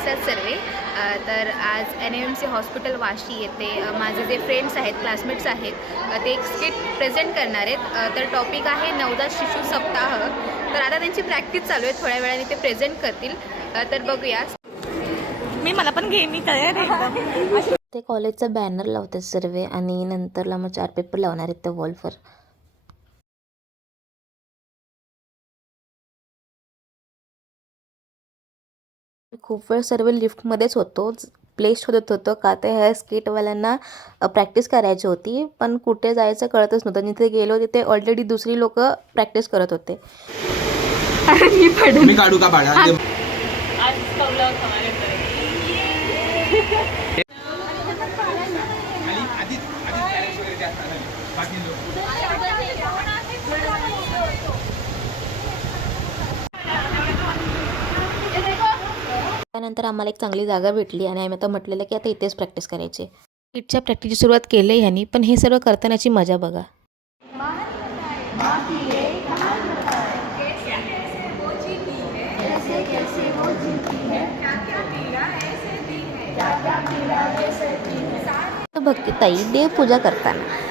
कसे आहेत सर्व. तर आज NMMC हॉस्पिटल वाशी येथे माझे जे फ्रेंड्स आहेत, क्लासमेट्स आहेत, ते एक स्किट प्रेझेंट करणार आहेत. तर टॉपिक आहे नवजात शिशु सप्ताह. तर आता त्यांची प्रॅक्टिस चालू आहे, थोड्या वेळाने ते प्रेझेंट करतील. तर बघूया. मला पण घे, मी तयार आहे. ते कॉलेजचा बॅनर लावतात सर्व आणि नंतरला मग चार्ट पेपर लावणार आहेत त्या वॉलवर. खूप वेळ सर्व लिफ्टमध्येच होतो, प्ले शोधत होतो का तर ह्या स्केटवाल्यांना प्रॅक्टिस करायची होती, पण कुठे जायचं कळतच नव्हतं. जिथे गेलो तिथे ऑलरेडी दुसरी लोक प्रॅक्टिस करत होते. मी काढू का पाडा? त्यानंतर आम्हाला एक चांगली जागा भेटली आणि आम्ही आता म्हटलेलं की आता इथेच प्रॅक्टिस करायची. स्किटच्या प्रॅक्टिसची सुरुवात केली आहे ह्यांनी, पण हे सर्व करतानाची मजा बघा. भक्तीताई देवपूजा करताना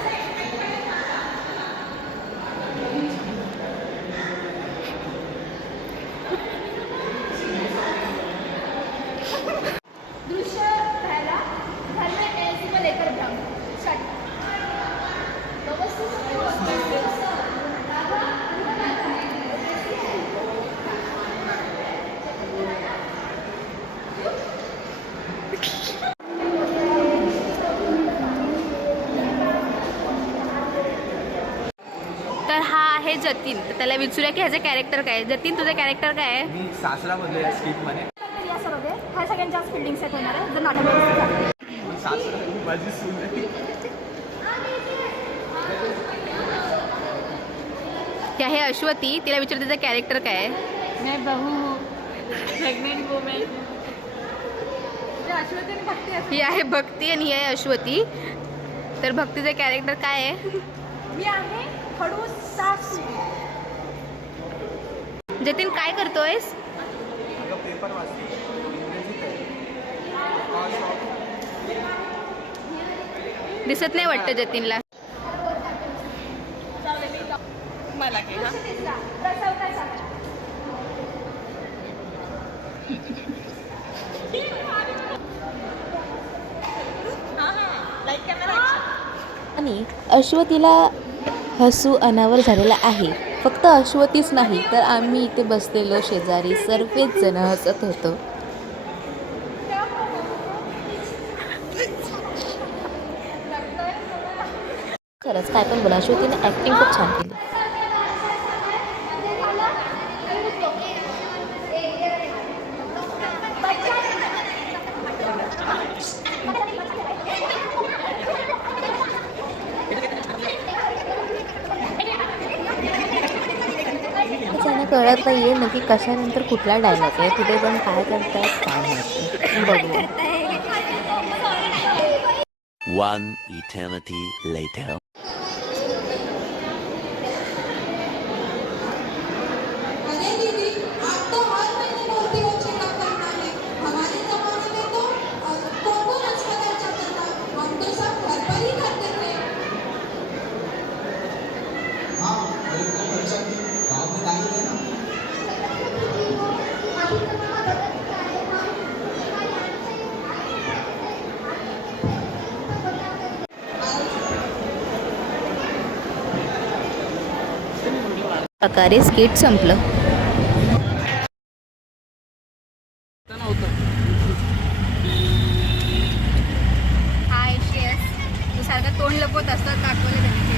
तर हा आहे जतीन. तर त्याला विचारूया की ह्याचं कॅरेक्टर काय आहे. जतीन, तुझं कॅरेक्टर काय आहे? मी सासरा मध्ये या स्किट मध्ये ह्या सगळ्यांच्या फील्डिंग सेट होणार आहे जर नाटक व्यवस्थित झालं. सासरा माझी सून आहे. की आहे अश्वती. तिला विचार तिचं कॅरेक्टर काय आहे. मैं बहू प्रेग्नेंट वुमेन. ही आहे भक्ती आणि ही आहे अश्वती. तर भक्तीचं कॅरेक्टर काय आहे? मी आहे खडूस सासू. जतीन, काय करतोयस? पेपर वाचते. दिसत नाही वाटतं जतीनला. मला घे हा. Like camera. आणि अश्वतीला हसू अनावर झालेला आहे. फक्त अश्वतीच नाही तर आम्ही इथे बसलेलो शेजारी सर्वच जण हसत होतो. खरंच काय पण बोला, अश्वतीने ॲक्टिंग खूप छान केली. त्यांना कळत नाहीये नक्की कशानंतर कुठला डायलॉग आहे. तिथे पण काय करतायत काय माहिती, बघूया. One eternity later. अरे दीदी, आप तो हर महीने बोलती हो चेकअप करना है. हमारे जमाने में तो कौन अस्पताल जाता था. हम तो सब घर पर ही करते थे. हाँ, गरीब को खर्चा की गाँव में डाली है ना. प्रकारे स्किट संपलं. हाय शेस, तू सारखं तोंड लपवत असतात दाखवलं त्यांनी.